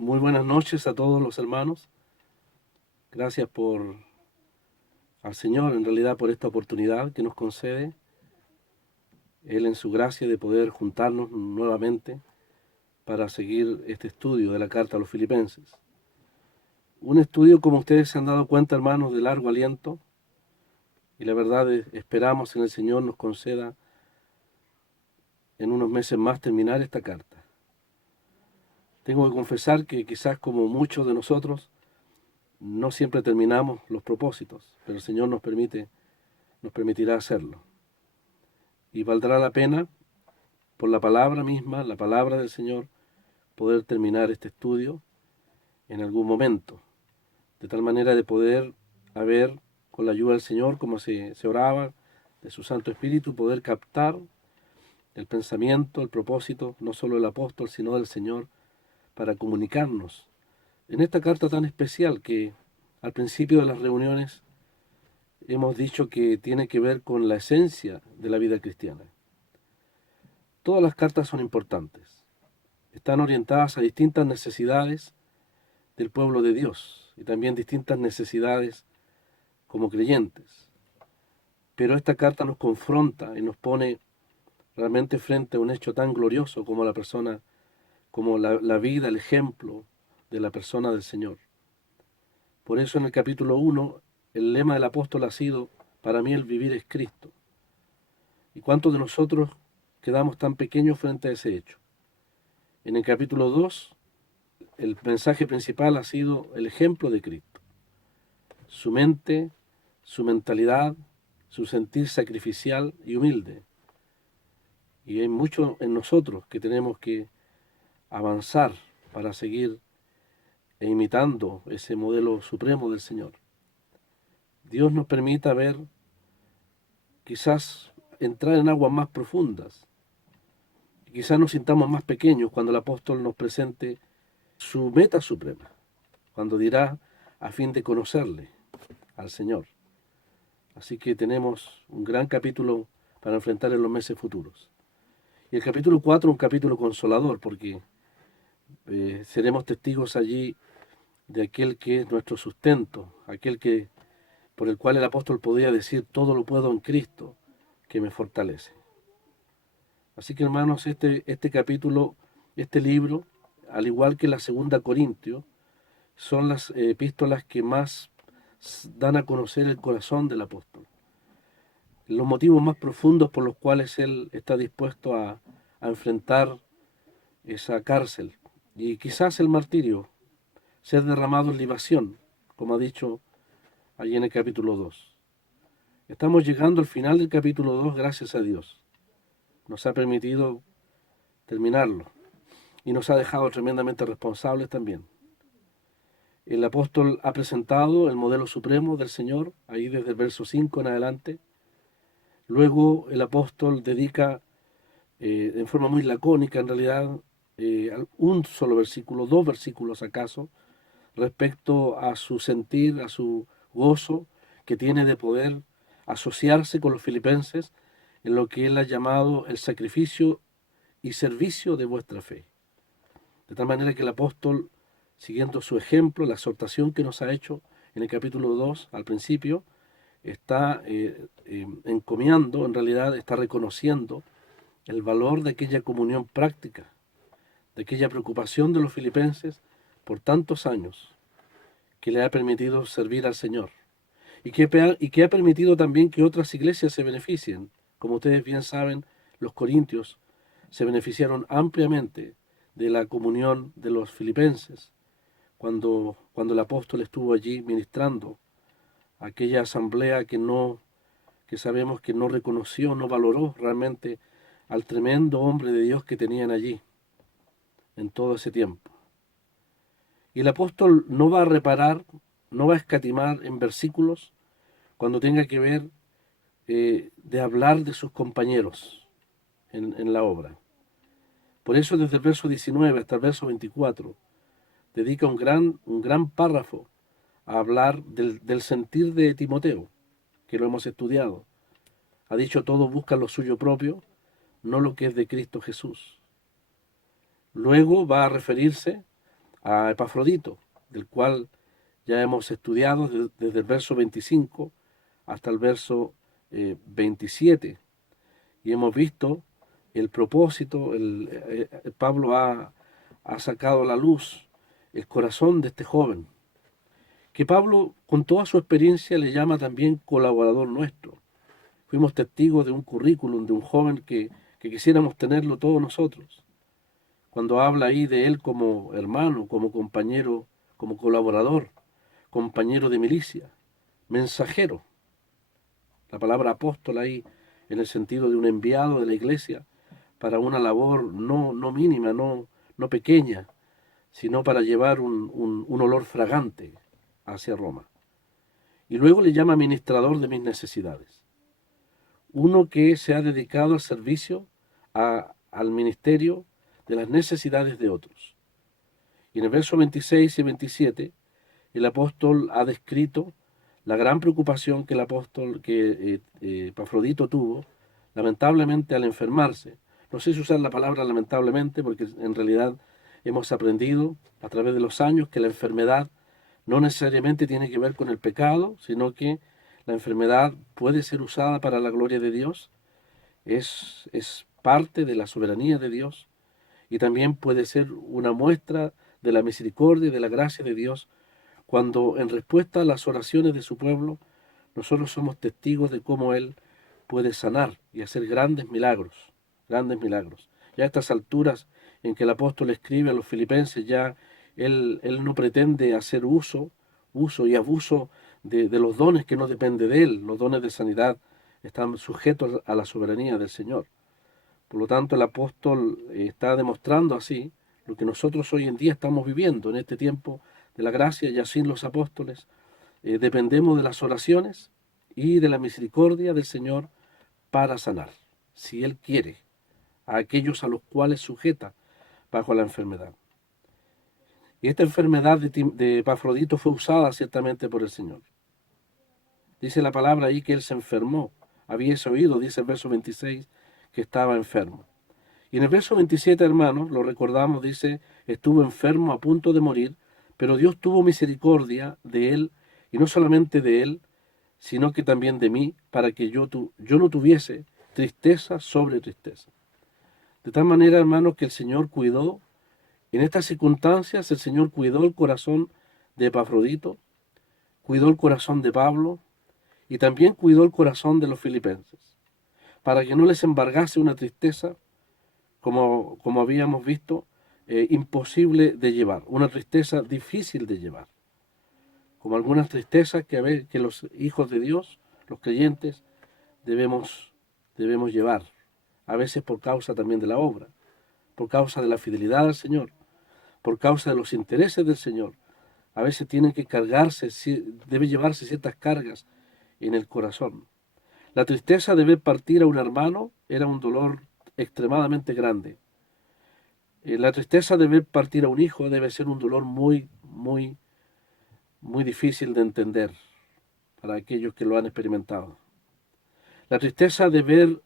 Muy buenas noches a todos los hermanos. Gracias al Señor, en realidad, por esta oportunidad que nos concede, Él en su gracia de poder juntarnos nuevamente para seguir este estudio de la carta a los filipenses. Un estudio, como ustedes se han dado cuenta, hermanos, de largo aliento, y la verdad esperamos en el Señor nos conceda en unos meses más terminar esta carta. Tengo que confesar que quizás como muchos de nosotros, no siempre terminamos los propósitos, pero el Señor nos permitirá hacerlo. Y valdrá la pena, por la palabra misma, la palabra del Señor, poder terminar este estudio en algún momento, de tal manera de poder haber, con la ayuda del Señor, como se oraba, de su Santo Espíritu, poder captar el pensamiento, el propósito, no solo del apóstol, sino del Señor, para comunicarnos en esta carta tan especial que al principio de las reuniones hemos dicho que tiene que ver con la esencia de la vida cristiana. Todas las cartas son importantes, están orientadas a distintas necesidades del pueblo de Dios y también distintas necesidades como creyentes. Pero esta carta nos confronta y nos pone realmente frente a un hecho tan glorioso como la persona, como la vida, el ejemplo de la persona del Señor. Por eso en el capítulo 1 el lema del apóstol ha sido: para mí el vivir es Cristo. ¿Y cuántos de nosotros quedamos tan pequeños frente a ese hecho? En el capítulo 2 el mensaje principal ha sido el ejemplo de Cristo. Su mente, su mentalidad, su sentir sacrificial y humilde. Y hay mucho en nosotros que tenemos que avanzar para seguir imitando ese modelo supremo del Señor. Dios nos permita ver, quizás entrar en aguas más profundas. Quizás nos sintamos más pequeños cuando el apóstol nos presente su meta suprema, cuando dirá: a fin de conocerle al Señor. Así que tenemos un gran capítulo para enfrentar en los meses futuros. Y el capítulo 4, un capítulo consolador, porque seremos testigos allí de aquel que es nuestro sustento, aquel que por el cual el apóstol podía decir: todo lo puedo en Cristo que me fortalece. Así que, hermanos, este capítulo, este libro, al igual que la segunda Corintios, son las epístolas que más dan a conocer el corazón del apóstol, los motivos más profundos por los cuales él está dispuesto a enfrentar esa cárcel y quizás el martirio, ser derramado en libación, como ha dicho allí en el capítulo 2. Estamos llegando al final del capítulo 2, gracias a Dios. Nos ha permitido terminarlo y nos ha dejado tremendamente responsables también. El apóstol ha presentado el modelo supremo del Señor, ahí desde el verso 5 en adelante. Luego el apóstol dedica en forma muy lacónica, en realidad, un solo versículo, dos versículos acaso, respecto a su sentir, a su gozo que tiene de poder asociarse con los filipenses en lo que él ha llamado el sacrificio y servicio de vuestra fe. De tal manera que el apóstol, siguiendo su ejemplo, la exhortación que nos ha hecho en el capítulo 2 al principio, está encomiando, en realidad está reconociendo el valor de aquella comunión práctica, de aquella preocupación de los filipenses por tantos años, que le ha permitido servir al Señor y que ha permitido también que otras iglesias se beneficien. Como ustedes bien saben, los corintios se beneficiaron ampliamente de la comunión de los filipenses cuando el apóstol estuvo allí ministrando aquella asamblea que sabemos que no reconoció, no valoró realmente al tremendo hombre de Dios que tenían allí en todo ese tiempo. Y el apóstol no va a reparar, no va a escatimar en versículos cuando tenga que ver de hablar de sus compañeros en la obra. Por eso desde el verso 19 hasta el verso 24 dedica un gran párrafo a hablar del sentir de Timoteo, que lo hemos estudiado. Ha dicho: todos buscan lo suyo propio, no lo que es de Cristo Jesús. Luego va a referirse a Epafrodito, del cual ya hemos estudiado desde el verso 25 hasta el verso 27, y hemos visto el propósito. Pablo ha sacado a la luz el corazón de este joven, que Pablo, con toda su experiencia, le llama también colaborador nuestro. Fuimos testigos de un currículum de un joven que quisiéramos tenerlo todos nosotros. Cuando habla ahí de él como hermano, como compañero, como colaborador, compañero de milicia, mensajero. La palabra apóstol ahí en el sentido de un enviado de la iglesia para una labor no mínima, no pequeña, sino para llevar un olor fragante hacia Roma. Y luego le llama ministrador de mis necesidades. Uno que se ha dedicado al servicio, al ministerio de las necesidades de otros. Y en el verso 26 y 27, el apóstol ha descrito la gran preocupación que el apóstol, Epafrodito tuvo, lamentablemente al enfermarse. No sé si usar la palabra lamentablemente, porque en realidad hemos aprendido a través de los años que la enfermedad no necesariamente tiene que ver con el pecado, sino que la enfermedad puede ser usada para la gloria de Dios, es parte de la soberanía de Dios, y también puede ser una muestra de la misericordia y de la gracia de Dios, cuando en respuesta a las oraciones de su pueblo, nosotros somos testigos de cómo Él puede sanar y hacer grandes milagros, grandes milagros. Ya a estas alturas en que el apóstol escribe a los filipenses, ya él no pretende hacer uso y abuso de los dones que no depende de Él. Los dones de sanidad están sujetos a la soberanía del Señor. Por lo tanto, el apóstol está demostrando así lo que nosotros hoy en día estamos viviendo en este tiempo de la gracia. Ya sin los apóstoles dependemos de las oraciones y de la misericordia del Señor para sanar, si Él quiere, a aquellos a los cuales sujeta bajo la enfermedad. Y esta enfermedad de Epafrodito fue usada ciertamente por el Señor. Dice la palabra ahí que Él se enfermó. Habíais oído, dice el verso 26, que estaba enfermo. Y en el verso 27, hermanos, lo recordamos, dice, estuvo enfermo a punto de morir, pero Dios tuvo misericordia de él, y no solamente de él, sino que también de mí, para que yo no tuviese tristeza sobre tristeza. De tal manera, hermanos, que el Señor cuidó, en estas circunstancias, el Señor cuidó el corazón de Epafrodito, cuidó el corazón de Pablo, y también cuidó el corazón de los filipenses, para que no les embargase una tristeza, como habíamos visto, imposible de llevar, una tristeza difícil de llevar, como algunas tristezas que los hijos de Dios, los creyentes, debemos llevar, a veces por causa también de la obra, por causa de la fidelidad al Señor, por causa de los intereses del Señor. A veces tienen que debe llevarse ciertas cargas en el corazón. La tristeza de ver partir a un hermano era un dolor extremadamente grande. La tristeza de ver partir a un hijo debe ser un dolor muy, muy, muy difícil de entender para aquellos que lo han experimentado. La tristeza de ver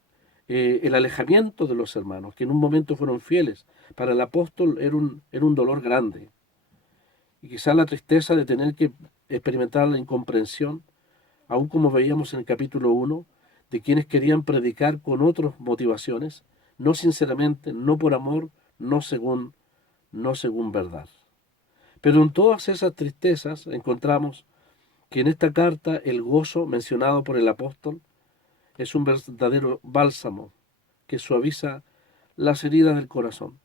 el alejamiento de los hermanos, que en un momento fueron fieles, para el apóstol era un dolor grande. Y quizás la tristeza de tener que experimentar la incomprensión, aun como veíamos en el capítulo 1, de quienes querían predicar con otras motivaciones, no sinceramente, no por amor, no según verdad. Pero en todas esas tristezas encontramos que en esta carta el gozo mencionado por el apóstol es un verdadero bálsamo que suaviza las heridas del corazón,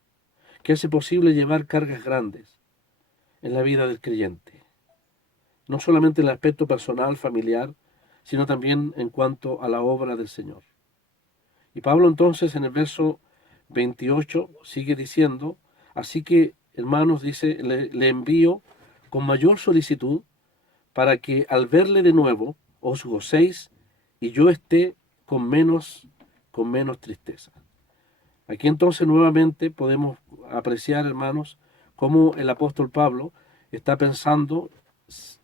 que hace posible llevar cargas grandes en la vida del creyente, no solamente en el aspecto personal, familiar, sino también en cuanto a la obra del Señor. Y Pablo entonces en el verso 28 sigue diciendo, así que hermanos, dice, le envío con mayor solicitud para que al verle de nuevo os gocéis y yo esté con menos tristeza. Aquí entonces nuevamente podemos apreciar, hermanos, cómo el apóstol Pablo está pensando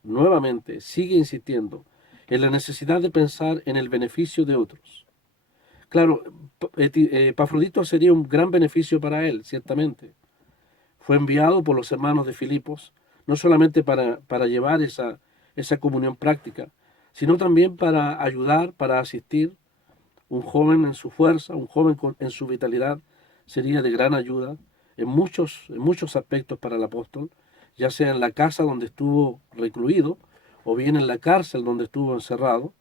nuevamente, sigue insistiendo en la necesidad de pensar en el beneficio de otros. Claro, Epafrodito sería un gran beneficio para él, ciertamente. Fue enviado por los hermanos de Filipos, no solamente para llevar esa comunión práctica, sino también para ayudar, para asistir. Un joven en su fuerza, un joven en su vitalidad, sería de gran ayuda en muchos aspectos para el apóstol, ya sea en la casa donde estuvo recluido o bien en la cárcel donde estuvo encerrado.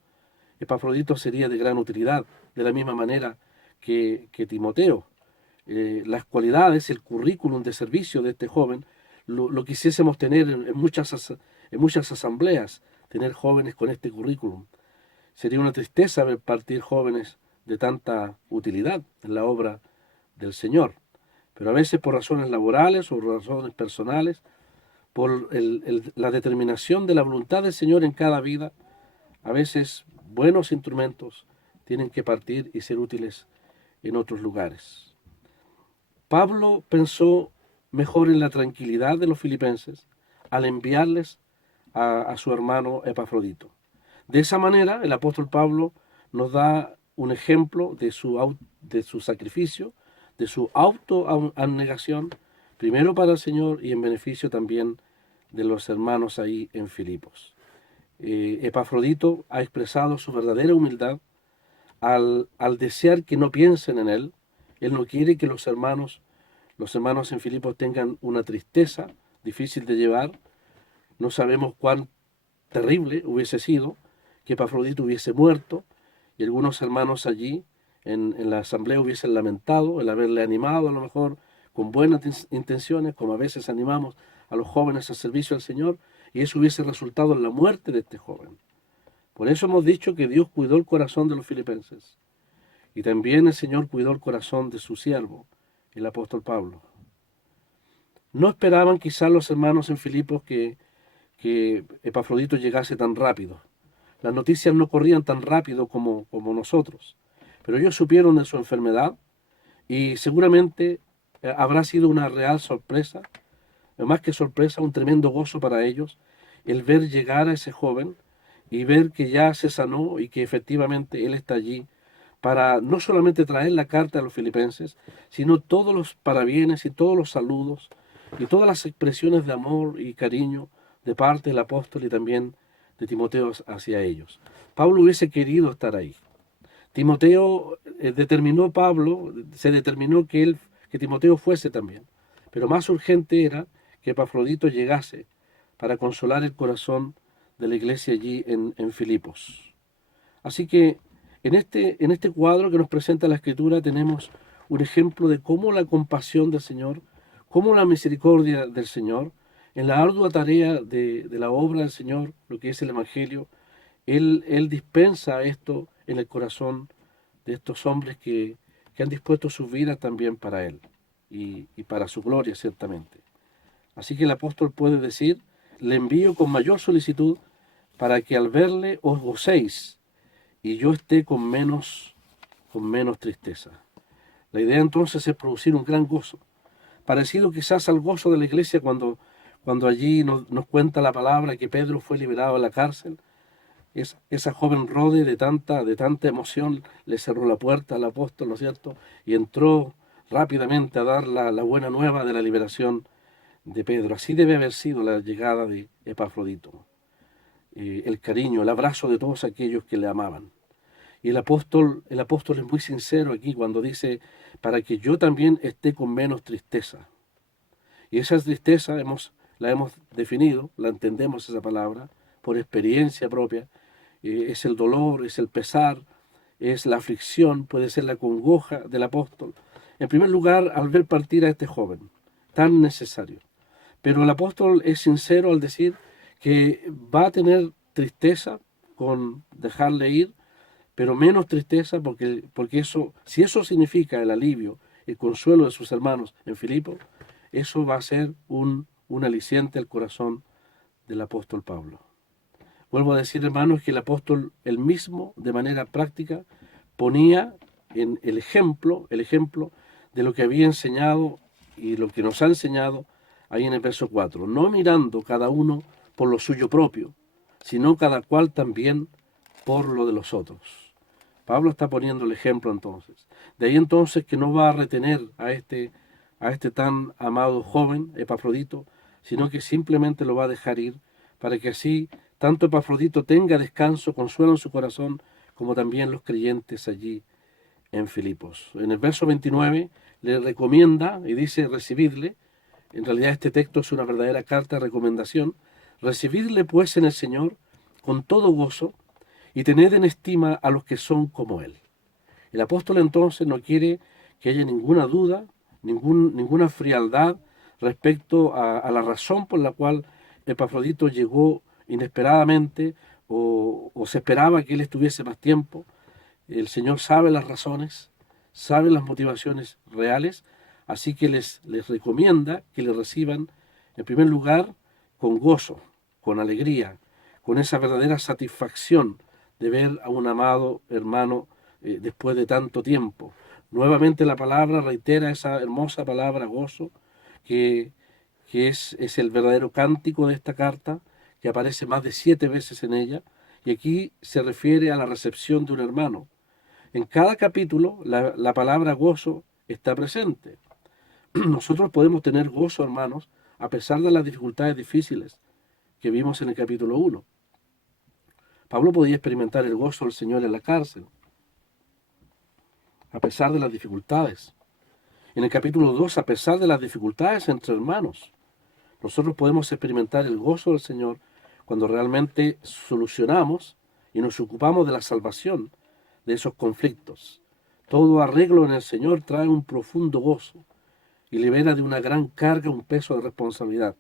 Epafrodito sería de gran utilidad, de la misma manera que Timoteo. Las cualidades, el currículum de servicio de este joven, lo quisiésemos tener en muchas asambleas, tener jóvenes con este currículum. Sería una tristeza ver partir jóvenes de tanta utilidad en la obra del Señor, pero a veces por razones laborales o razones personales, por la determinación de la voluntad del Señor en cada vida, a veces buenos instrumentos tienen que partir y ser útiles en otros lugares. Pablo pensó mejor en la tranquilidad de los filipenses al enviarles a su hermano Epafrodito. De esa manera, el apóstol Pablo nos da un ejemplo de su sacrificio, de su autoabnegación, primero para el Señor y en beneficio también de los hermanos ahí en Filipos. Epafrodito ha expresado su verdadera humildad al desear que no piensen en él. Él no quiere que los hermanos en Filipos tengan una tristeza difícil de llevar. No sabemos cuán terrible hubiese sido que Epafrodito hubiese muerto y algunos hermanos allí en la asamblea hubiesen lamentado el haberle animado a lo mejor con buenas intenciones, como a veces animamos a los jóvenes al servicio al Señor, y eso hubiese resultado en la muerte de este joven. Por eso hemos dicho que Dios cuidó el corazón de los filipenses y también el Señor cuidó el corazón de su siervo, el apóstol Pablo. No esperaban quizás los hermanos en Filipos que Epafrodito llegase tan rápido. Las noticias no corrían tan rápido como nosotros, pero ellos supieron de su enfermedad y seguramente habrá sido una real sorpresa, más que sorpresa, un tremendo gozo para ellos, el ver llegar a ese joven y ver que ya se sanó y que efectivamente él está allí para no solamente traer la carta a los filipenses, sino todos los parabienes y todos los saludos y todas las expresiones de amor y cariño de parte del apóstol y también de Timoteo hacia ellos. Pablo hubiese querido estar ahí. Timoteo se determinó que Timoteo fuese también. Pero más urgente era que Epafrodito llegase para consolar el corazón de la iglesia allí en Filipos. Así que en este cuadro que nos presenta la Escritura tenemos un ejemplo de cómo la compasión del Señor, cómo la misericordia del Señor, en la ardua tarea de la obra del Señor, lo que es el Evangelio, Él dispensa esto en el corazón de estos hombres que han dispuesto su vida también para Él y para su gloria, ciertamente. Así que el apóstol puede decir, le envío con mayor solicitud para que al verle os gocéis y yo esté con menos tristeza. La idea entonces es producir un gran gozo, parecido quizás al gozo de la iglesia cuando allí nos cuenta la palabra que Pedro fue liberado de la cárcel. Esa joven Rode de tanta emoción le cerró la puerta al apóstol, ¿no es cierto? Y entró rápidamente a dar la buena nueva de la liberación de Pedro. Así debe haber sido la llegada de Epafrodito. El cariño, el abrazo de todos aquellos que le amaban. Y el apóstol es muy sincero aquí cuando dice, para que yo también esté con menos tristeza. Y esa tristeza la hemos definido, la entendemos esa palabra, por experiencia propia. Es el dolor, es el pesar, es la aflicción, puede ser la congoja del apóstol. En primer lugar, al ver partir a este joven, tan necesario. Pero el apóstol es sincero al decir que va a tener tristeza con dejarle ir, pero menos tristeza porque si eso significa el alivio, el consuelo de sus hermanos en Filipo, eso va a ser un aliciente al corazón del apóstol Pablo. Vuelvo a decir, hermanos, que el apóstol, él mismo, de manera práctica, ponía en el ejemplo de lo que había enseñado y lo que nos ha enseñado ahí en el verso 4, no mirando cada uno por lo suyo propio, sino cada cual también por lo de los otros. Pablo está poniendo el ejemplo entonces. De ahí entonces que no va a retener a a este tan amado joven, Epafrodito, sino que simplemente lo va a dejar ir para que así tanto Epafrodito tenga descanso, consuelo en su corazón, como también los creyentes allí en Filipos. En el verso 29 le recomienda y dice recibidle. En realidad este texto es una verdadera carta de recomendación. Recibidle pues en el Señor con todo gozo y tened en estima a los que son como Él. El apóstol entonces no quiere que haya ninguna duda, ninguna frialdad respecto a la razón por la cual Epafrodito llegó inesperadamente o se esperaba que él estuviese más tiempo. El Señor sabe las razones, sabe las motivaciones reales, así que les recomienda que le reciban, en primer lugar, con gozo, con alegría, con esa verdadera satisfacción de ver a un amado hermano después de tanto tiempo. Nuevamente la palabra reitera esa hermosa palabra gozo, que, que es el verdadero cántico de esta carta, que aparece más de 7 veces en ella, y aquí se refiere a la recepción de un hermano. En cada capítulo la palabra gozo está presente. Nosotros podemos tener gozo, hermanos, a pesar de las dificultades difíciles que vimos en el capítulo 1. Pablo podía experimentar el gozo del Señor en la cárcel, a pesar de las dificultades. En el capítulo 2, a pesar de las dificultades entre hermanos, nosotros podemos experimentar el gozo del Señor cuando realmente solucionamos y nos ocupamos de la salvación de esos conflictos. Todo arreglo en el Señor trae un profundo gozo y libera de una gran carga un peso de responsabilidad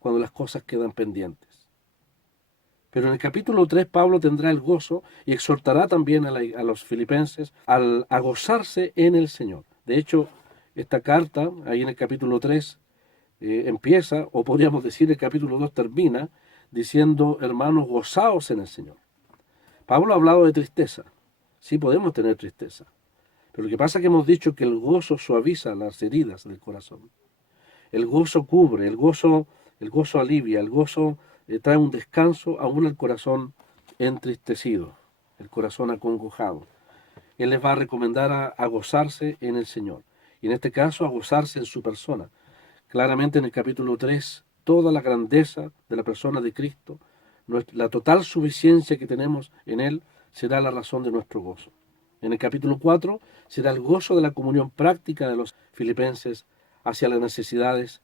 cuando las cosas quedan pendientes. Pero en el capítulo 3 Pablo tendrá el gozo y exhortará también a los filipenses a gozarse en el Señor. De hecho, esta carta, ahí en el capítulo 3, empieza, o podríamos decir el capítulo 2 termina, diciendo, hermanos, gozaos en el Señor. Pablo ha hablado de tristeza. Sí podemos tener tristeza. Pero lo que pasa es que hemos dicho que el gozo suaviza las heridas del corazón. El gozo cubre, el gozo alivia, el gozo trae un descanso aún al corazón entristecido, el corazón acongojado. Él les va a recomendar a gozarse en el Señor. Y en este caso a gozarse en su persona. Claramente en el capítulo 3, toda la grandeza de la persona de Cristo, la total suficiencia que tenemos en Él, será la razón de nuestro gozo. En el capítulo 4 será el gozo de la comunión práctica de los filipenses hacia las necesidades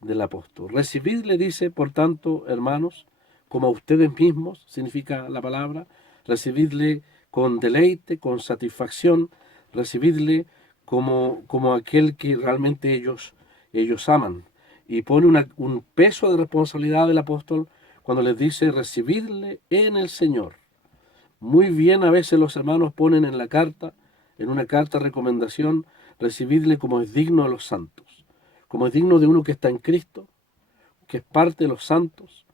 del apóstol. Recibidle, dice, por tanto, hermanos, como a ustedes mismos, significa la palabra, recibidle con deleite, con satisfacción, recibidle como aquel que realmente ellos aman. Y pone un peso de responsabilidad del apóstol cuando les dice recibidle en el Señor. Muy bien a veces los hermanos ponen en la carta, en una carta de recomendación, recibidle como es digno de los santos, como es digno de uno que está en Cristo, que es parte de los santos,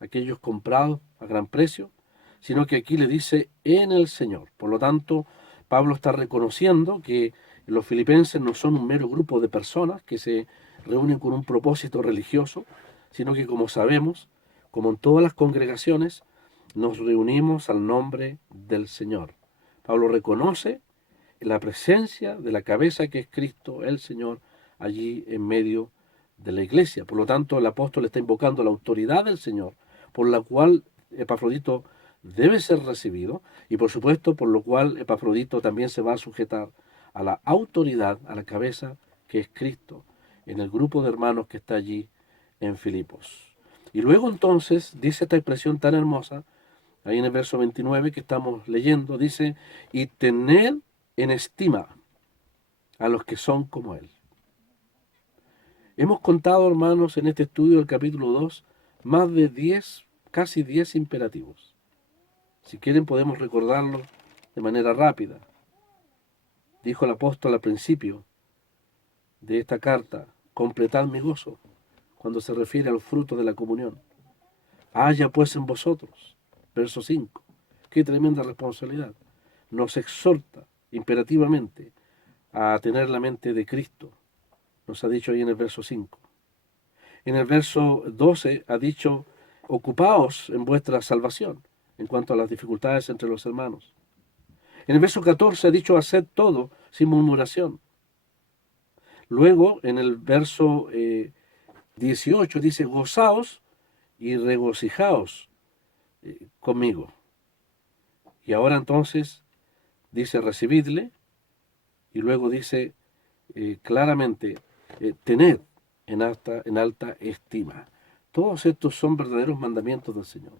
aquellos comprados a gran precio, sino que aquí le dice en el Señor. Por lo tanto, Pablo está reconociendo que los filipenses no son un mero grupo de personas que se reúnen con un propósito religioso, sino que como sabemos, como en todas las congregaciones, nos reunimos al nombre del Señor. Pablo reconoce la presencia de la cabeza que es Cristo, el Señor, allí en medio de la iglesia. Por lo tanto, el apóstol está invocando la autoridad del Señor, por la cual Epafrodito debe ser recibido y por supuesto por lo cual Epafrodito también se va a sujetar a la autoridad, a la cabeza que es Cristo, en el grupo de hermanos que está allí en Filipos. Y luego entonces dice esta expresión tan hermosa, ahí en el verso 29 que estamos leyendo, dice, y tened en estima a los que son como Él. Hemos contado, hermanos, en este estudio del capítulo 2, más de 10, casi 10 imperativos. Si quieren podemos recordarlos de manera rápida. Dijo el apóstol al principio de esta carta, completad mi gozo, cuando se refiere al fruto de la comunión. Haya pues en vosotros, verso 5, qué tremenda responsabilidad. Nos exhorta imperativamente a tener la mente de Cristo, nos ha dicho ahí en el verso 5. En el verso 12 ha dicho, ocupaos en vuestra salvación, en cuanto a las dificultades entre los hermanos. En el verso 14 ha dicho, haced todo sin murmuración. Luego, en el verso 18 dice, gozaos y regocijaos conmigo. Y ahora entonces dice, recibidle, y luego dice claramente, tened en alta estima. Todos estos son verdaderos mandamientos del Señor,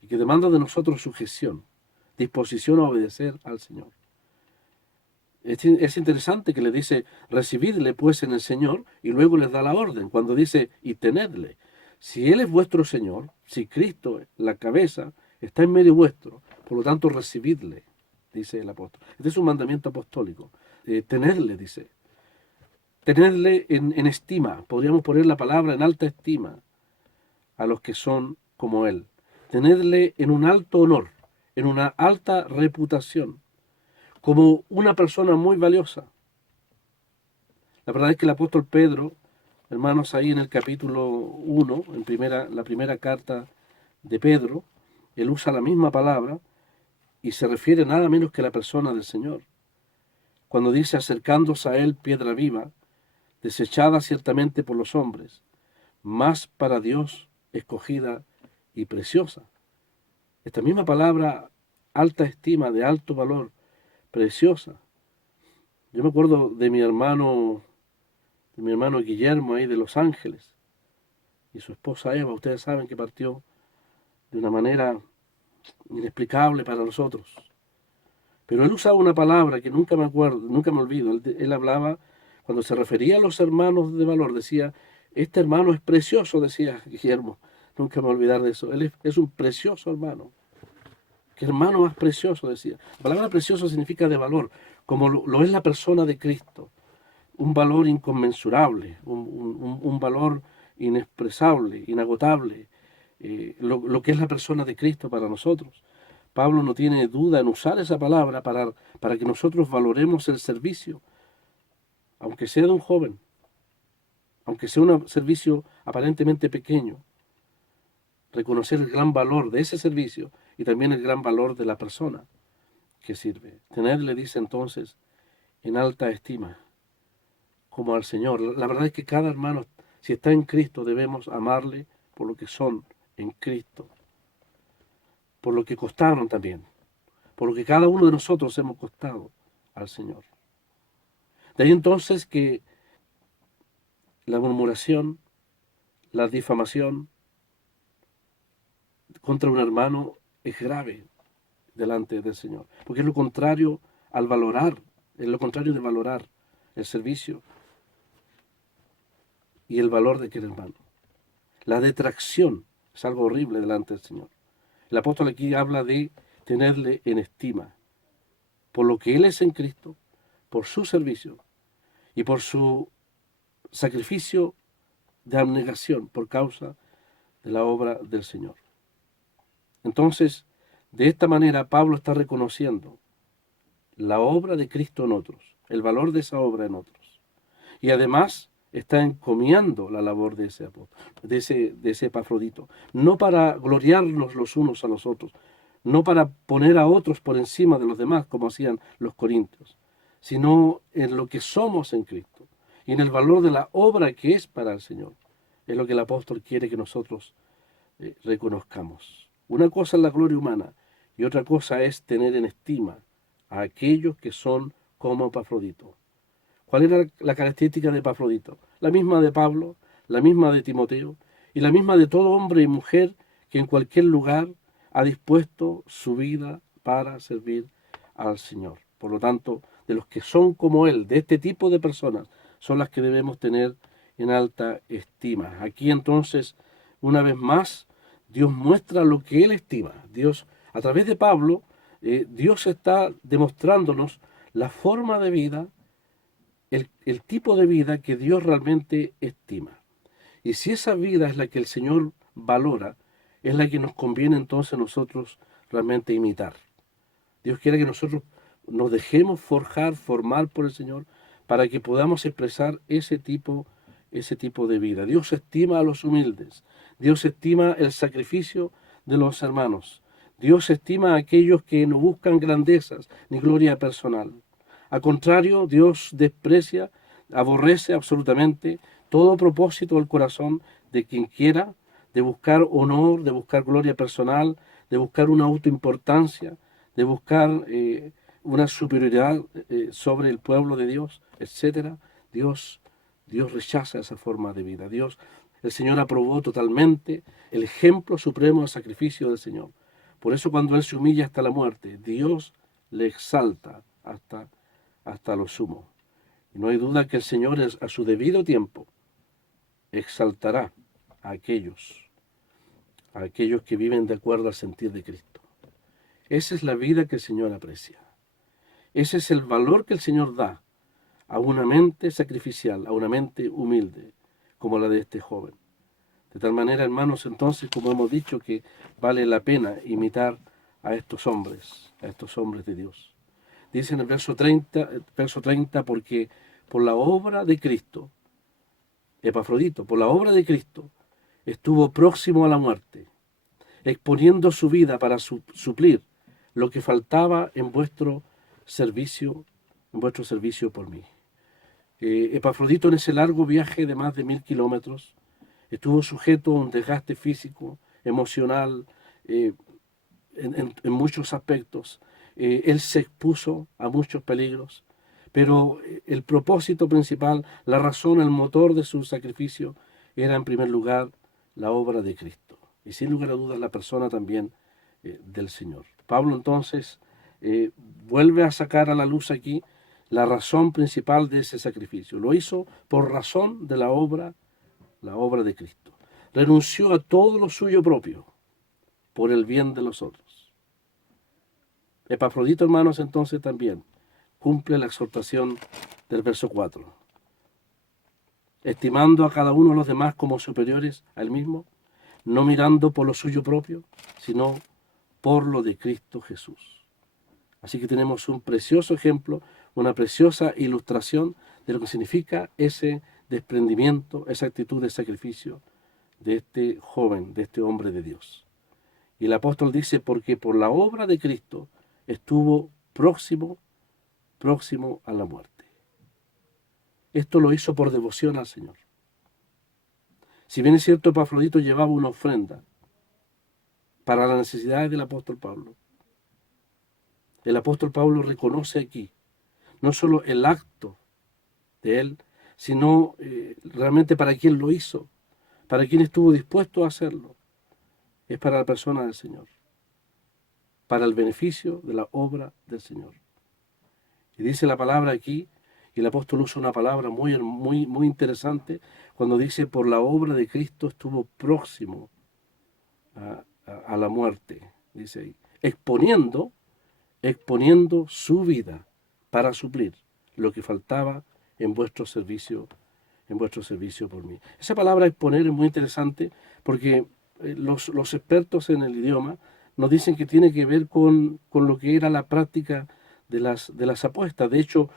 y que demandan de nosotros sujeción, disposición a obedecer al Señor. Es interesante que le dice, recibidle pues en el Señor, y luego les da la orden, cuando dice, y tenedle. Si Él es vuestro Señor, si Cristo, la cabeza, está en medio vuestro, por lo tanto recibidle, dice el apóstol. Este es un mandamiento apostólico. Tenedle, dice. Tenedle en estima, podríamos poner la palabra en alta estima a los que son como Él. Tenedle en un alto honor, en una alta reputación, como una persona muy valiosa. La verdad es que el apóstol Pedro, hermanos, ahí en el capítulo 1, la primera carta de Pedro, él usa la misma palabra y se refiere nada menos que a la persona del Señor. Cuando dice, acercándose a Él piedra viva, desechada ciertamente por los hombres, mas para Dios escogida y preciosa. Esta misma palabra, alta estima, de alto valor, preciosa. Yo me acuerdo de mi hermano Guillermo ahí de Los Ángeles y su esposa Eva. Ustedes saben que partió de una manera inexplicable para nosotros. Pero él usaba una palabra que nunca me acuerdo, nunca me olvido. Él hablaba, cuando se refería a los hermanos de valor, decía, este hermano es precioso, decía Guillermo. Nunca me voy a olvidar de eso. Él es un precioso hermano. ¿Qué hermano más precioso? Decía. La palabra precioso significa de valor, como lo es la persona de Cristo. Un valor inconmensurable, un valor inexpresable, inagotable, lo que es la persona de Cristo para nosotros. Pablo no tiene duda en usar esa palabra para que nosotros valoremos el servicio, aunque sea de un joven, aunque sea un servicio aparentemente pequeño, reconocer el gran valor de ese servicio y también el gran valor de la persona que sirve. Tenerle, dice entonces, en alta estima, como al Señor. La verdad es que cada hermano, si está en Cristo, debemos amarle por lo que son en Cristo, por lo que costaron también, por lo que cada uno de nosotros hemos costado al Señor. De ahí entonces que la murmuración, la difamación contra un hermano es grave delante del Señor, porque es lo contrario al valorar, es lo contrario de valorar el servicio y el valor de aquel hermano. La detracción es algo horrible delante del Señor. El apóstol aquí habla de tenerle en estima por lo que Él es en Cristo, por su servicio y por su sacrificio de abnegación por causa de la obra del Señor. Entonces, de esta manera Pablo está reconociendo la obra de Cristo en otros, el valor de esa obra en otros. Y además está encomiando la labor de ese apóstol, de ese Epafrodito, no para gloriarnos los unos a los otros, no para poner a otros por encima de los demás, como hacían los corintios, sino en lo que somos en Cristo y en el valor de la obra que es para el Señor. Es lo que el apóstol quiere que nosotros reconozcamos. Una cosa es la gloria humana y otra cosa es tener en estima a aquellos que son como Epafrodito. ¿Cuál era la característica de Epafrodito? La misma de Pablo, la misma de Timoteo y la misma de todo hombre y mujer que en cualquier lugar ha dispuesto su vida para servir al Señor. Por lo tanto, de los que son como Él, de este tipo de personas, son las que debemos tener en alta estima. Aquí entonces, una vez más, Dios muestra lo que Él estima. Dios, a través de Pablo, Dios está demostrándonos la forma de vida, el tipo de vida que Dios realmente estima. Y si esa vida es la que el Señor valora, es la que nos conviene entonces a nosotros realmente imitar. Dios quiere que nosotros nos dejemos forjar, formar por el Señor, para que podamos expresar ese tipo de vida. Dios estima a los humildes. Dios estima el sacrificio de los hermanos. Dios estima a aquellos que no buscan grandezas ni gloria personal. Al contrario, Dios desprecia aborrece absolutamente todo propósito del corazón de quien quiera, de buscar honor, de buscar gloria personal, de buscar una autoimportancia, de buscar una superioridad sobre el pueblo de Dios, etcétera. Dios, Dios rechaza esa forma de vida. El Señor aprobó totalmente el ejemplo supremo del sacrificio del Señor. Por eso cuando Él se humilla hasta la muerte, Dios le exalta hasta lo sumo. Y no hay duda que el Señor a su debido tiempo exaltará a aquellos que viven de acuerdo al sentir de Cristo. Esa es la vida que el Señor aprecia. Ese es el valor que el Señor da a una mente sacrificial, a una mente humilde, como la de este joven. De tal manera, hermanos, entonces, como hemos dicho, que vale la pena imitar a estos hombres de Dios. Dice en el verso 30, porque por la obra de Cristo, Epafrodito, por la obra de Cristo, estuvo próximo a la muerte, exponiendo su vida para suplir lo que faltaba en vuestro servicio por mí. Epafrodito, en ese largo viaje de más de 1000 kilómetros, estuvo sujeto a un desgaste físico, emocional, en muchos aspectos. Él se expuso a muchos peligros, pero el propósito principal, la razón, el motor de su sacrificio era en primer lugar la obra de Cristo. Y sin lugar a dudas la persona también del Señor. Pablo entonces vuelve a sacar a la luz aquí la razón principal de ese sacrificio. Lo hizo por razón de la obra de Cristo. Renunció a todo lo suyo propio por el bien de los otros. Epafrodito, hermanos, entonces también cumple la exhortación del verso 4, estimando a cada uno de los demás como superiores a él mismo, no mirando por lo suyo propio, sino por lo de Cristo Jesús. Así que tenemos un precioso ejemplo, una preciosa ilustración de lo que significa ese desprendimiento, esa actitud de sacrificio de este joven, de este hombre de Dios. Y el apóstol dice, porque por la obra de Cristo estuvo próximo a la muerte. Esto lo hizo por devoción al Señor. Si bien es cierto, Epafrodito llevaba una ofrenda para las necesidades del apóstol Pablo, el apóstol Pablo reconoce aquí no solo el acto de él, sino realmente para quién lo hizo, para quién estuvo dispuesto a hacerlo. Es para la persona del Señor, para el beneficio de la obra del Señor. Y dice la palabra aquí, y el apóstol usa una palabra muy interesante, cuando dice, por la obra de Cristo estuvo próximo a la muerte, dice ahí, exponiendo su vida para suplir lo que faltaba en vuestro servicio por mí. Esa palabra exponer es muy interesante porque los expertos en el idioma nos dicen que tiene que ver con lo que era la práctica de las apuestas. De hecho,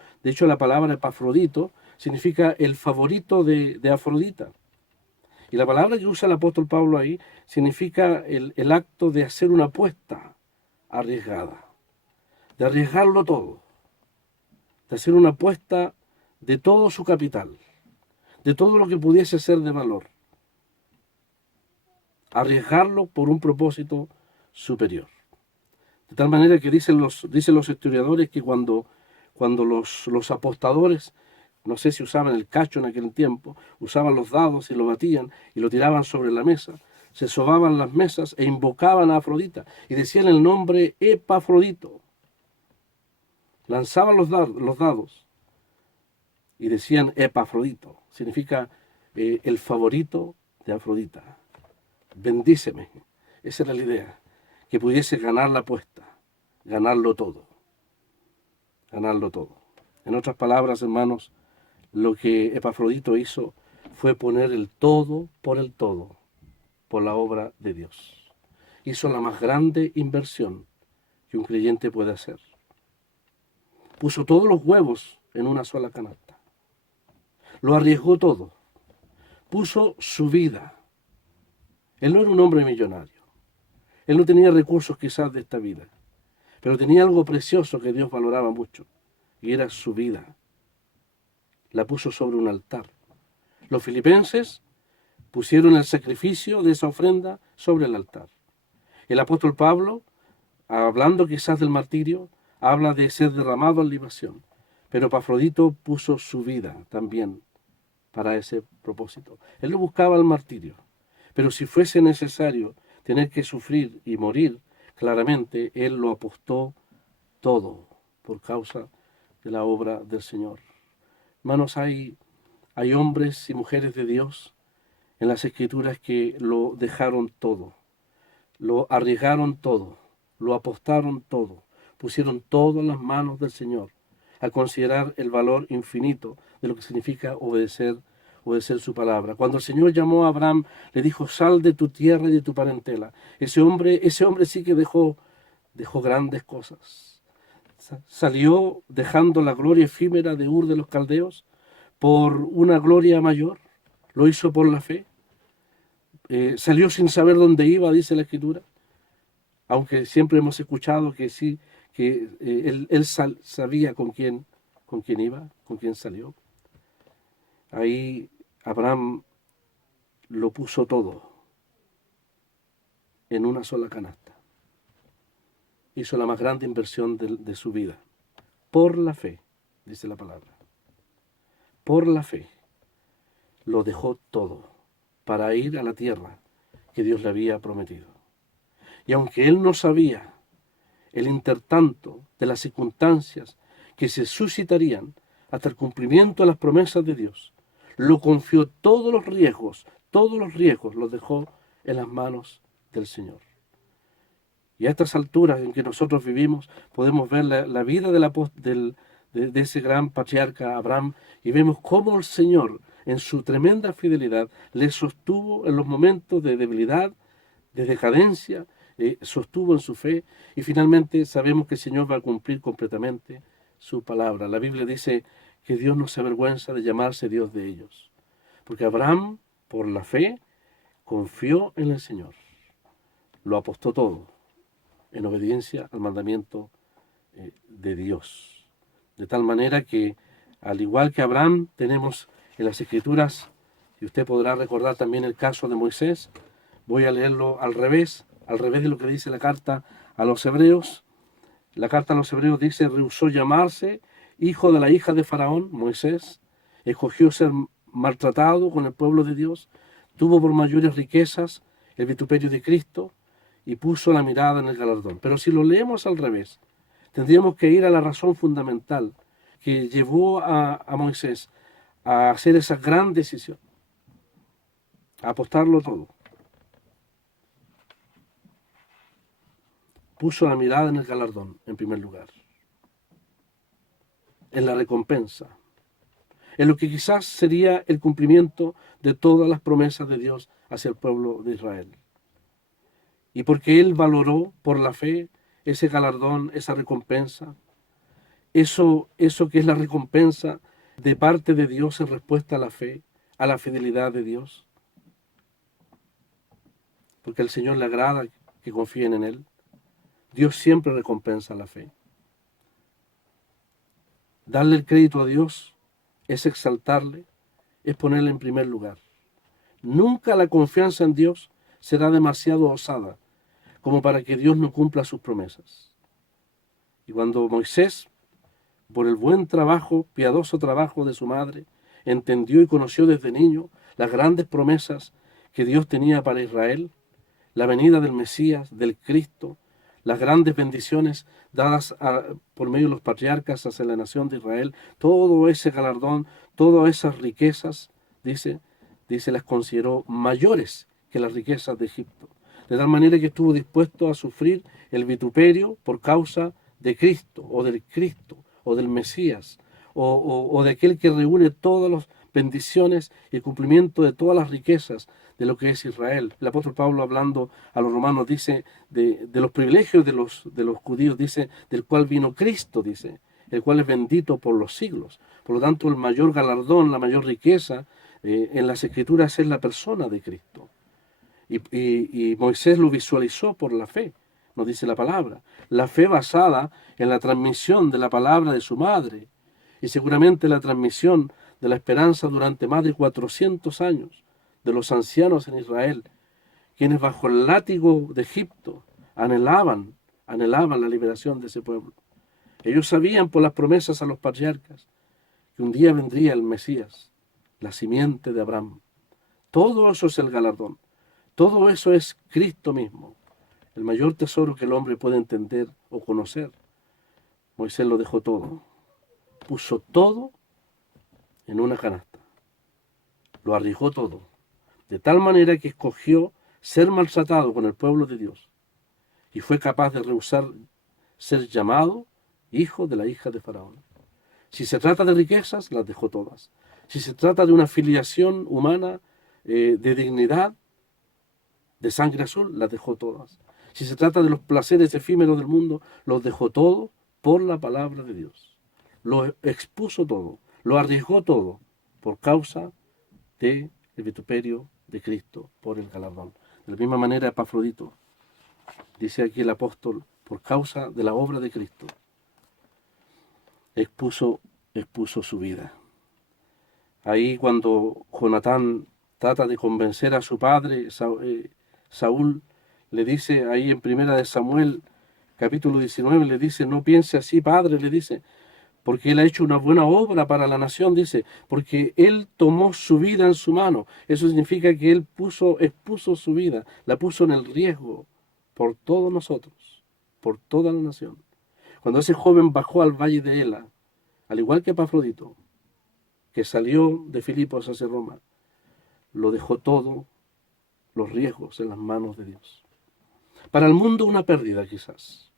la palabra Epafrodito significa el favorito de Afrodita. Y la palabra que usa el apóstol Pablo ahí significa el acto de hacer una apuesta arriesgada, de arriesgarlo todo, de hacer una apuesta de todo su capital, de todo lo que pudiese ser de valor, arriesgarlo por un propósito superior. De tal manera que dicen los historiadores que cuando los apostadores, no sé si usaban el cacho en aquel tiempo, usaban los dados y lo batían y lo tiraban sobre la mesa, se sobaban las mesas e invocaban a Afrodita y decían el nombre Epafrodito. Lanzaban los dados y decían Epafrodito, significa el favorito de Afrodita. Bendíceme. Esa era la idea, que pudiese ganar la apuesta, ganarlo todo. En otras palabras, hermanos, lo que Epafrodito hizo fue poner el todo por la obra de Dios. Hizo la más grande inversión que un creyente puede hacer. Puso todos los huevos en una sola canasta. Lo arriesgó todo. Puso su vida. Él no era un hombre millonario. Él no tenía recursos quizás de esta vida, pero tenía algo precioso que Dios valoraba mucho, y era su vida. la puso sobre un altar. Los filipenses pusieron el sacrificio de esa ofrenda sobre el altar. El apóstol Pablo, hablando quizás del martirio, habla de ser derramado en libación. Pero Epafrodito puso su vida también para ese propósito. Él no buscaba el martirio, pero si fuese necesario tener que sufrir y morir, claramente él lo apostó todo por causa de la obra del Señor. Hermanos, hay hombres y mujeres de Dios en las Escrituras que lo dejaron todo, lo arriesgaron todo, lo apostaron todo, pusieron todo en las manos del Señor, al considerar el valor infinito de lo que significa obedecer su palabra. Cuando el Señor llamó a Abraham, le dijo: sal de tu tierra y de tu parentela. Ese hombre sí que dejó grandes cosas. Salió dejando la gloria efímera de Ur de los Caldeos por una gloria mayor. Lo hizo por la fe. Salió sin saber dónde iba, dice la Escritura, aunque siempre hemos escuchado que sí, que él sabía con quién iba, con quién salió. Ahí Abraham lo puso todo en una sola canasta. Hizo la más grande inversión de su vida. Por la fe, dice la palabra. Por la fe lo dejó todo para ir a la tierra que Dios le había prometido. Y aunque él no sabía el intertanto de las circunstancias que se suscitarían hasta el cumplimiento de las promesas de Dios, lo confió todos los riesgos los dejó en las manos del Señor. Y a estas alturas en que nosotros vivimos, podemos ver la vida de ese gran patriarca Abraham, y vemos cómo el Señor, en su tremenda fidelidad, le sostuvo en los momentos de debilidad, de decadencia, sostuvo en su fe, y finalmente sabemos que el Señor va a cumplir completamente su palabra. La Biblia dice que Dios no se avergüenza de llamarse Dios de ellos, porque Abraham, por la fe, confió en el Señor, lo apostó todo en obediencia al mandamiento de Dios. De tal manera que, al igual que Abraham, tenemos en las Escrituras, y usted podrá recordar también el caso de Moisés. Voy a leerlo al revés de lo que dice la carta a los Hebreos. La carta a los Hebreos dice: rehusó llamarse hijo de la hija de Faraón, Moisés, escogió ser maltratado con el pueblo de Dios, tuvo por mayores riquezas el vituperio de Cristo y puso la mirada en el galardón. Pero si lo leemos al revés, tendríamos que ir a la razón fundamental que llevó a Moisés a hacer esa gran decisión, a apostarlo todo. Puso la mirada en el galardón, en primer lugar, en la recompensa, en lo que quizás sería el cumplimiento de todas las promesas de Dios hacia el pueblo de Israel. Y porque él valoró por la fe ese galardón, esa recompensa, eso que es la recompensa de parte de Dios en respuesta a la fe, a la fidelidad de Dios. Porque al Señor le agrada que confíen en Él. Dios siempre recompensa la fe. Darle el crédito a Dios es exaltarle, es ponerle en primer lugar. Nunca la confianza en Dios será demasiado osada como para que Dios no cumpla sus promesas. Y cuando Moisés, por el buen trabajo, piadoso trabajo de su madre, entendió y conoció desde niño las grandes promesas que Dios tenía para Israel, la venida del Mesías, del Cristo, las grandes bendiciones dadas por medio de los patriarcas hacia la nación de Israel, todo ese galardón, todas esas riquezas, dice, las consideró mayores que las riquezas de Egipto. De tal manera que estuvo dispuesto a sufrir el vituperio por causa de Cristo, o del Cristo, o del Mesías, o de aquel que reúne todas las bendiciones y el cumplimiento de todas las riquezas de lo que es Israel. El apóstol Pablo, hablando a los romanos, dice de los privilegios de los judíos, dice, del cual vino Cristo, dice, el cual es bendito por los siglos. Por lo tanto, el mayor galardón, la mayor riqueza en las Escrituras es la persona de Cristo. Y Moisés lo visualizó por la fe, nos dice la palabra. La fe basada en la transmisión de la palabra de su madre, y seguramente la transmisión de la esperanza durante más de 400 años de los ancianos en Israel, quienes bajo el látigo de Egipto anhelaban la liberación de ese pueblo. Ellos sabían por las promesas a los patriarcas que un día vendría el Mesías, la simiente de Abraham. Todo eso es el galardón. Todo eso es Cristo mismo, el mayor tesoro que el hombre puede entender o conocer. Moisés lo dejó todo, puso todo en una canasta, lo arriesgó todo, de tal manera que escogió ser maltratado con el pueblo de Dios y fue capaz de rehusar ser llamado hijo de la hija de Faraón. Si se trata de riquezas, las dejó todas. Si se trata de una filiación humana, de dignidad, de sangre azul, las dejó todas. Si se trata de los placeres efímeros del mundo, los dejó todo por la palabra de Dios. Lo expuso todo, lo arriesgó todo por causa del vituperio de Cristo, por el galardón. De la misma manera, Epafrodito, dice aquí el apóstol, por causa de la obra de Cristo, expuso su vida. Ahí cuando Jonatán trata de convencer a su padre, Saúl le dice ahí en 1 de Samuel, capítulo 19, le dice, no piense así, padre, le dice, porque él ha hecho una buena obra para la nación, dice, porque él tomó su vida en su mano. Eso significa que él expuso su vida, la puso en el riesgo por todos nosotros, por toda la nación. Cuando ese joven bajó al valle de Ela, al igual que Epafrodito, que salió de Filipos hacia Roma, lo dejó todo, los riesgos en las manos de Dios. Para el mundo una pérdida quizás,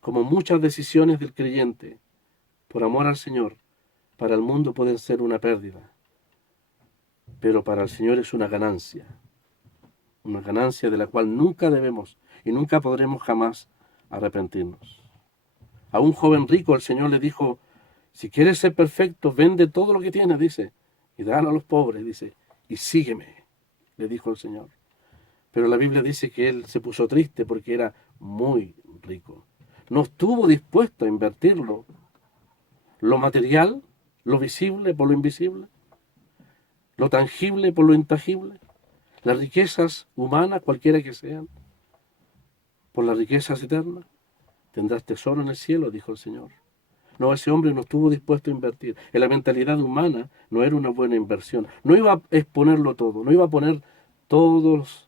como muchas decisiones del creyente, por amor al Señor, para el mundo pueden ser una pérdida, pero para el Señor es una ganancia de la cual nunca debemos y nunca podremos jamás arrepentirnos. A un joven rico el Señor le dijo, si quieres ser perfecto, vende todo lo que tienes, dice, y dale a los pobres, dice, y sígueme, le dijo el Señor. Pero la Biblia dice que él se puso triste porque era muy rico. No estuvo dispuesto a invertirlo, lo material, lo visible por lo invisible, lo tangible por lo intangible, las riquezas humanas, cualquiera que sean, por las riquezas eternas. Tendrás tesoro en el cielo, dijo el Señor. No, ese hombre no estuvo dispuesto a invertir. En la mentalidad humana no era una buena inversión. No iba a exponerlo todo, no iba a poner todas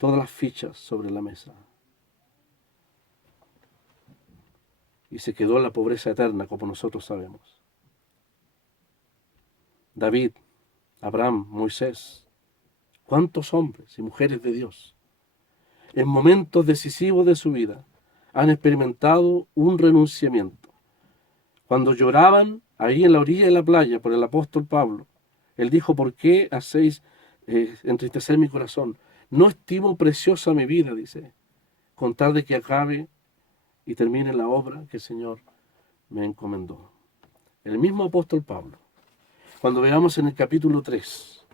las fichas sobre la mesa. Y se quedó en la pobreza eterna, como nosotros sabemos. David, Abraham, Moisés, cuántos hombres y mujeres de Dios, en momentos decisivos de su vida, han experimentado un renunciamiento. Cuando lloraban ahí en la orilla de la playa por el apóstol Pablo, él dijo, ¿por qué hacéis entristecer mi corazón? No estimo preciosa mi vida, dice, con tal de que acabe y termine la obra que el Señor me encomendó. El mismo apóstol Pablo, cuando veamos en el capítulo 3,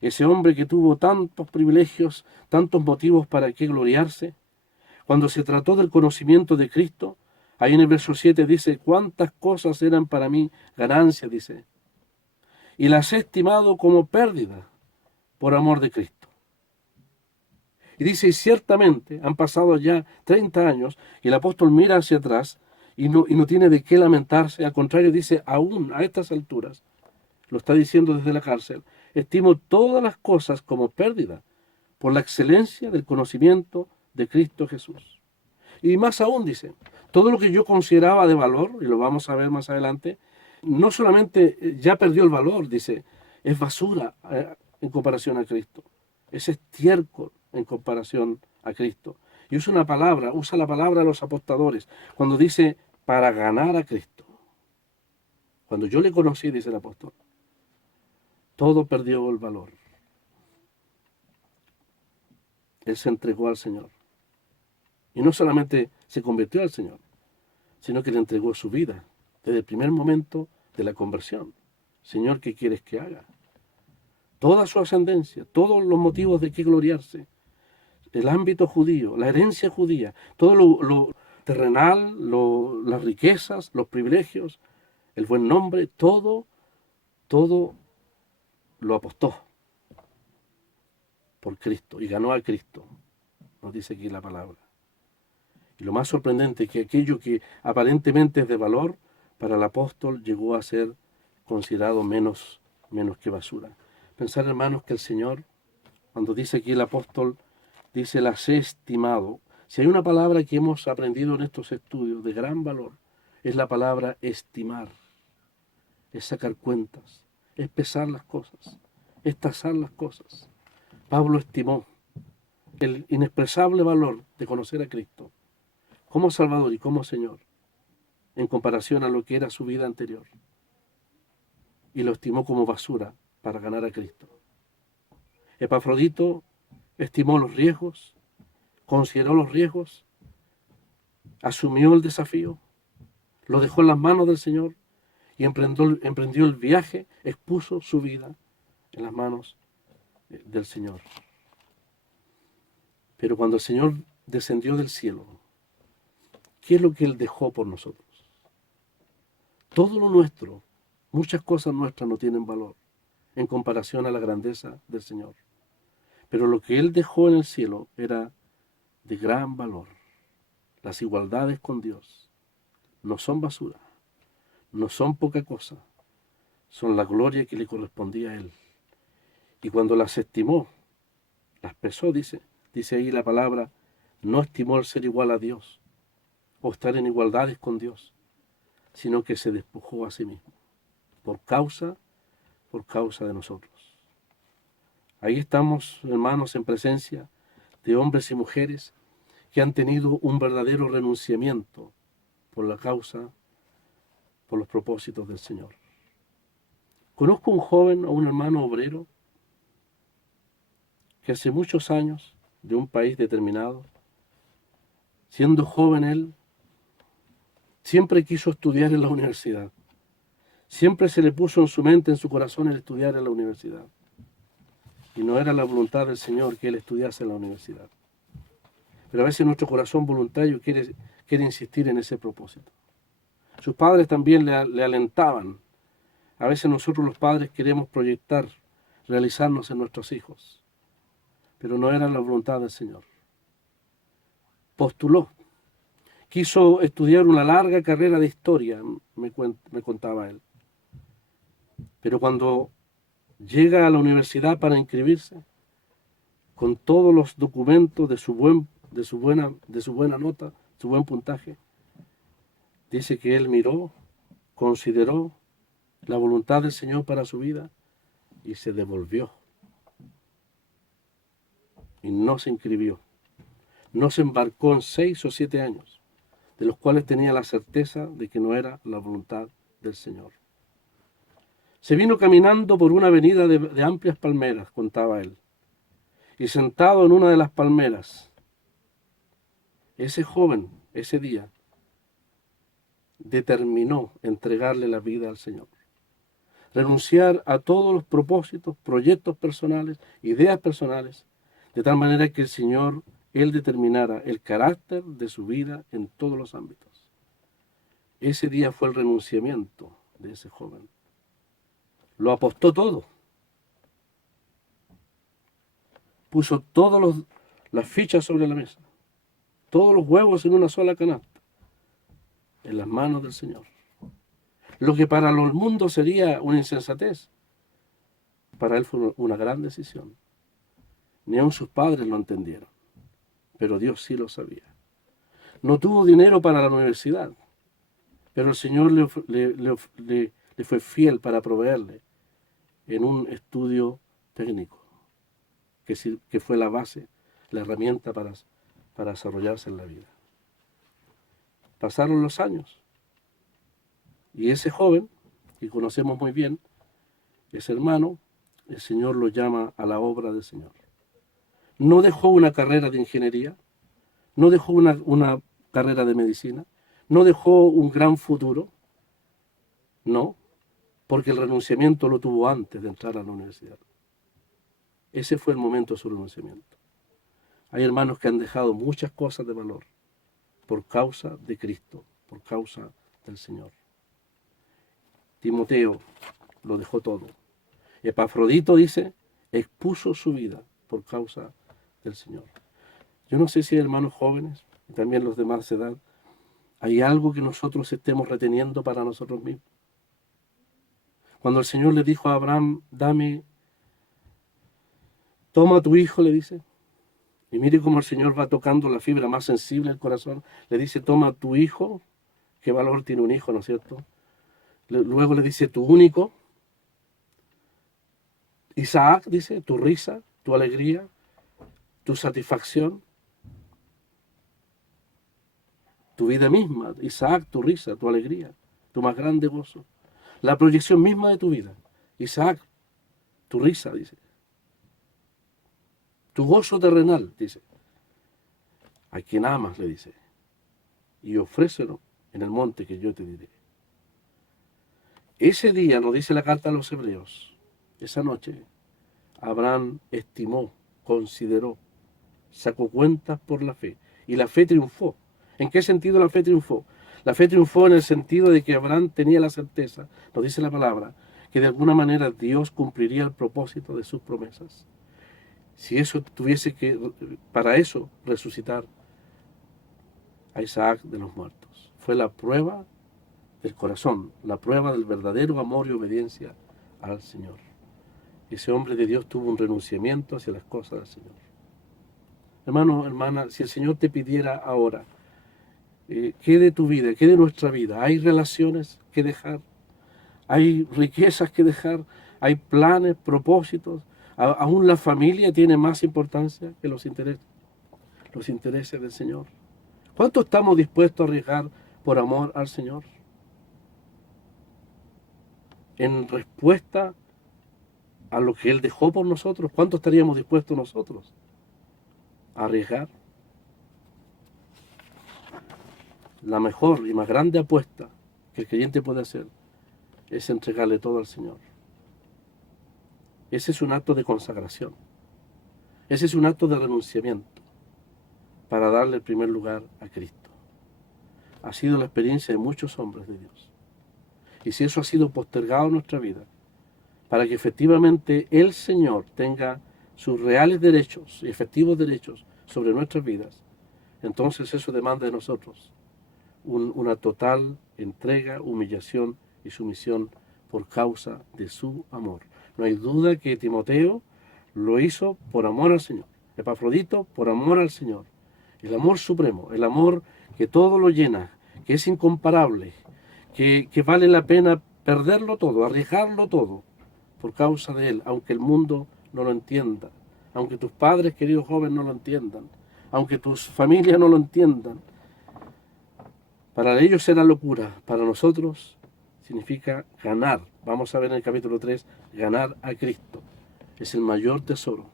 ese hombre que tuvo tantos privilegios, tantos motivos para que gloriarse, cuando se trató del conocimiento de Cristo, ahí en el verso 7 dice, cuántas cosas eran para mí ganancias, dice, y las he estimado como pérdida por amor de Cristo. Y dice, y ciertamente han pasado ya 30 años, y el apóstol mira hacia atrás y no tiene de qué lamentarse, al contrario dice, aún a estas alturas, lo está diciendo desde la cárcel, estimo todas las cosas como pérdida por la excelencia del conocimiento de Cristo Jesús. Y más aún dice, todo lo que yo consideraba de valor, y lo vamos a ver más adelante, no solamente ya perdió el valor, dice, es basura en comparación a Cristo, es estiércol en comparación a Cristo. Y usa la palabra a los apostadores, cuando dice, para ganar a Cristo. Cuando yo le conocí, dice el apóstol, todo perdió el valor. Él se entregó al Señor. Y no solamente se convirtió al Señor, sino que le entregó su vida desde el primer momento de la conversión. Señor, ¿qué quieres que haga? Toda su ascendencia, todos los motivos de que gloriarse, el ámbito judío, la herencia judía, todo lo terrenal, las riquezas, los privilegios, el buen nombre, todo todo lo apostó por Cristo y ganó a Cristo, nos dice aquí la palabra. Y lo más sorprendente es que aquello que aparentemente es de valor, para el apóstol llegó a ser considerado menos que basura. Pensar, hermanos, que el Señor, cuando dice aquí el apóstol, dice las he estimado. Si hay una palabra que hemos aprendido en estos estudios de gran valor, es la palabra estimar. Es sacar cuentas, es pesar las cosas, es tasar las cosas. Pablo estimó el inexpresable valor de conocer a Cristo como Salvador y como Señor, en comparación a lo que era su vida anterior. Y lo estimó como basura para ganar a Cristo. Epafrodito estimó los riesgos, consideró los riesgos, asumió el desafío, lo dejó en las manos del Señor y emprendió el viaje, expuso su vida en las manos del Señor. Pero cuando el Señor descendió del cielo, ¿qué es lo que Él dejó por nosotros? Todo lo nuestro, muchas cosas nuestras no tienen valor en comparación a la grandeza del Señor. Pero lo que Él dejó en el cielo era de gran valor. Las igualdades con Dios no son basura, no son poca cosa, son la gloria que le correspondía a Él. Y cuando las estimó, las pesó, dice ahí la palabra, no estimó el ser igual a Dios o estar en igualdades con Dios, sino que se despojó a sí mismo, por causa de nosotros. Ahí estamos, hermanos, en presencia de hombres y mujeres que han tenido un verdadero renunciamiento por la causa, por los propósitos del Señor. Conozco un joven o un hermano obrero que hace muchos años, de un país determinado, siendo joven él, siempre quiso estudiar en la universidad. Siempre se le puso en su mente, en su corazón, el estudiar en la universidad. Y no era la voluntad del Señor que él estudiase en la universidad. Pero a veces nuestro corazón voluntario quiere insistir en ese propósito. Sus padres también le alentaban. A veces nosotros los padres queremos proyectar, realizarnos en nuestros hijos. Pero no era la voluntad del Señor. Postuló. Quiso estudiar una larga carrera de historia, me contaba él. Pero cuando llega a la universidad para inscribirse, con todos los documentos de su buena nota, su buen puntaje, dice que él miró, consideró la voluntad del Señor para su vida y se devolvió. Y no se inscribió. No se embarcó en 6 o 7 años, de los cuales tenía la certeza de que no era la voluntad del Señor. Se vino caminando por una avenida de amplias palmeras, contaba él, y sentado en una de las palmeras, ese joven, ese día, determinó entregarle la vida al Señor. Renunciar a todos los propósitos, proyectos personales, ideas personales, de tal manera que el Señor, Él determinara el carácter de su vida en todos los ámbitos. Ese día fue el renunciamiento de ese joven. Lo apostó todo. Puso todas las fichas sobre la mesa, todos los huevos en una sola canasta, en las manos del Señor. Lo que para el mundo sería una insensatez, para él fue una gran decisión. Ni aun sus padres lo entendieron, pero Dios sí lo sabía. No tuvo dinero para la universidad, pero el Señor le fue fiel para proveerle en un estudio técnico, que fue la base, la herramienta para desarrollarse en la vida. Pasaron los años y ese joven, que conocemos muy bien, ese hermano, el Señor lo llama a la obra del Señor. No dejó una carrera de ingeniería, no dejó una carrera de medicina, no dejó un gran futuro, no, porque el renunciamiento lo tuvo antes de entrar a la universidad. Ese fue el momento de su renunciamiento. Hay hermanos que han dejado muchas cosas de valor por causa de Cristo, por causa del Señor. Timoteo, lo dejó todo. Epafrodito dice, expuso su vida por causa del Señor. Yo no sé si hermanos jóvenes y también los de más edad, hay algo que nosotros estemos reteniendo para nosotros mismos. Cuando el Señor le dijo a Abraham, toma a tu hijo, le dice, y mire cómo el Señor va tocando la fibra más sensible del corazón, le dice, toma a tu hijo, qué valor tiene un hijo, ¿no es cierto? Luego le dice, tu único, Isaac, dice, tu risa, tu alegría, tu satisfacción, tu vida misma, Isaac, tu risa, tu alegría, tu más grande gozo, la proyección misma de tu vida, Isaac, tu risa, dice, tu gozo terrenal, dice, a quien amas, le dice, y ofrécelo en el monte que yo te diré. Ese día, nos dice la carta a los hebreos, esa noche, Abraham estimó, consideró, sacó cuentas por la fe, y la fe triunfó. ¿En qué sentido la fe triunfó? La fe triunfó en el sentido de que Abraham tenía la certeza, nos dice la palabra, que de alguna manera Dios cumpliría el propósito de sus promesas. Si eso tuviese que, para eso, resucitar a Isaac de los muertos. Fue la prueba del corazón, la prueba del verdadero amor y obediencia al Señor. Ese hombre de Dios tuvo un renunciamiento hacia las cosas del Señor. Hermano, hermana, si el Señor te pidiera ahora, ¿qué de tu vida, qué de nuestra vida? ¿Hay relaciones que dejar? ¿Hay riquezas que dejar? ¿Hay planes, propósitos? ¿Aún la familia tiene más importancia que los intereses del Señor? ¿Cuánto estamos dispuestos a arriesgar por amor al Señor? En respuesta a lo que Él dejó por nosotros, ¿cuánto estaríamos dispuestos nosotros a arriesgar? La mejor y más grande apuesta que el creyente puede hacer es entregarle todo al Señor. Ese es un acto de consagración. Ese es un acto de renunciamiento para darle el primer lugar a Cristo. Ha sido la experiencia de muchos hombres de Dios. Y si eso ha sido postergado en nuestra vida, para que efectivamente el Señor tenga sus reales derechos y efectivos derechos sobre nuestras vidas, entonces eso demanda de nosotros una total entrega, humillación y sumisión por causa de su amor. No hay duda que Timoteo lo hizo por amor al Señor. Epafrodito por amor al Señor. El amor supremo, el amor que todo lo llena, que es incomparable, que vale la pena perderlo todo, arriesgarlo todo por causa de Él, aunque el mundo no lo entienda, aunque tus padres, queridos jóvenes, no lo entiendan, aunque tus familias no lo entiendan. Para ellos será locura, para nosotros significa ganar. Vamos a ver en el capítulo 3, ganar a Cristo. Es el mayor tesoro.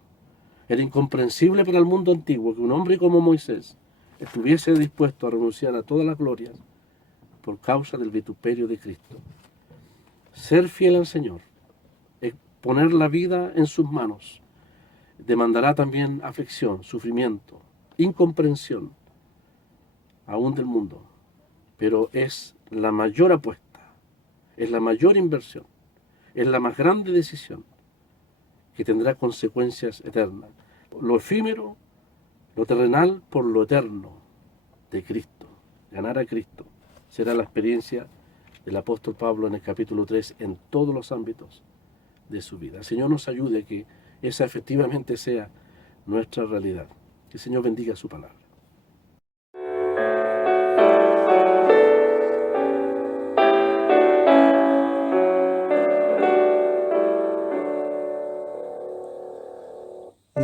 Era incomprensible para el mundo antiguo que un hombre como Moisés estuviese dispuesto a renunciar a todas las glorias por causa del vituperio de Cristo. Ser fiel al Señor, poner la vida en sus manos, demandará también aflicción, sufrimiento, incomprensión, aún del mundo. Pero es la mayor apuesta, es la mayor inversión, es la más grande decisión que tendrá consecuencias eternas. Lo efímero, lo terrenal por lo eterno de Cristo. Ganar a Cristo será la experiencia del apóstol Pablo en el capítulo 3 en todos los ámbitos de su vida. El Señor nos ayude a que esa efectivamente sea nuestra realidad. Que el Señor bendiga su palabra.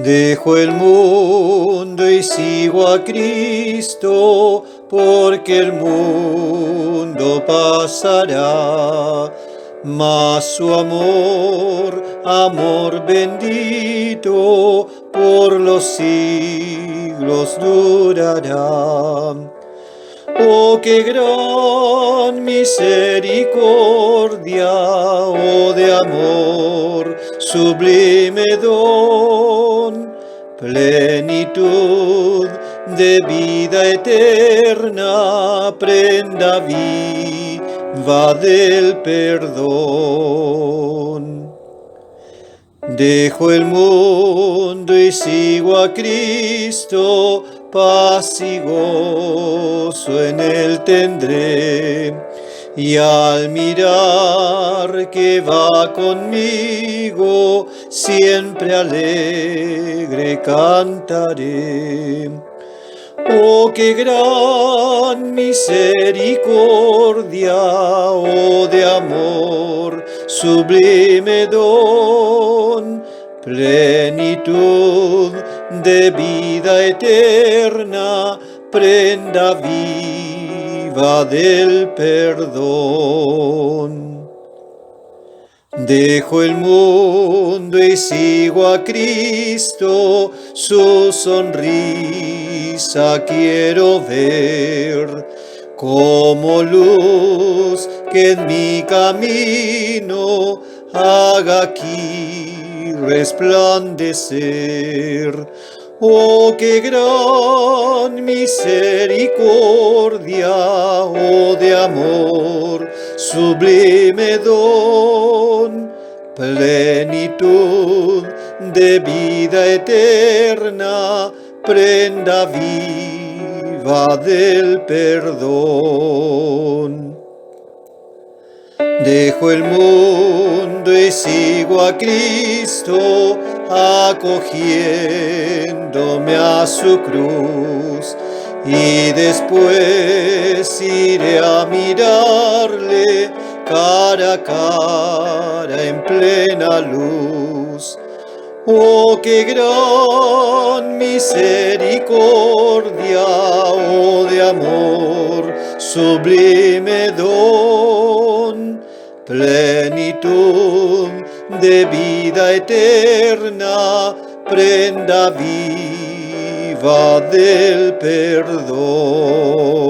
Dejo el mundo y sigo a Cristo, porque el mundo pasará, mas su amor, amor bendito, por los siglos durará. Oh, qué gran misericordia, oh de amor, sublime don, plenitud de vida eterna, prenda va del perdón. Dejo el mundo y sigo a Cristo, paz y gozo en Él tendré. Y al mirar que va conmigo, siempre alegre cantaré. Oh, qué gran misericordia, oh de amor, sublime don, plenitud de vida eterna, prenda viva del perdón. Dejo el mundo y sigo a Cristo, su sonrisa quiero ver, como luz que en mi camino haga aquí resplandecer. Oh, qué gran misericordia, oh de amor, sublime don, plenitud de vida eterna, prenda viva del perdón. Dejo el mundo y sigo a Cristo, acogiéndome a su cruz, y después iré a mirarle cara a cara en plena luz. Oh, qué gran misericordia, oh de amor, sublime don, plenitud de vida eterna, prenda viva del perdón.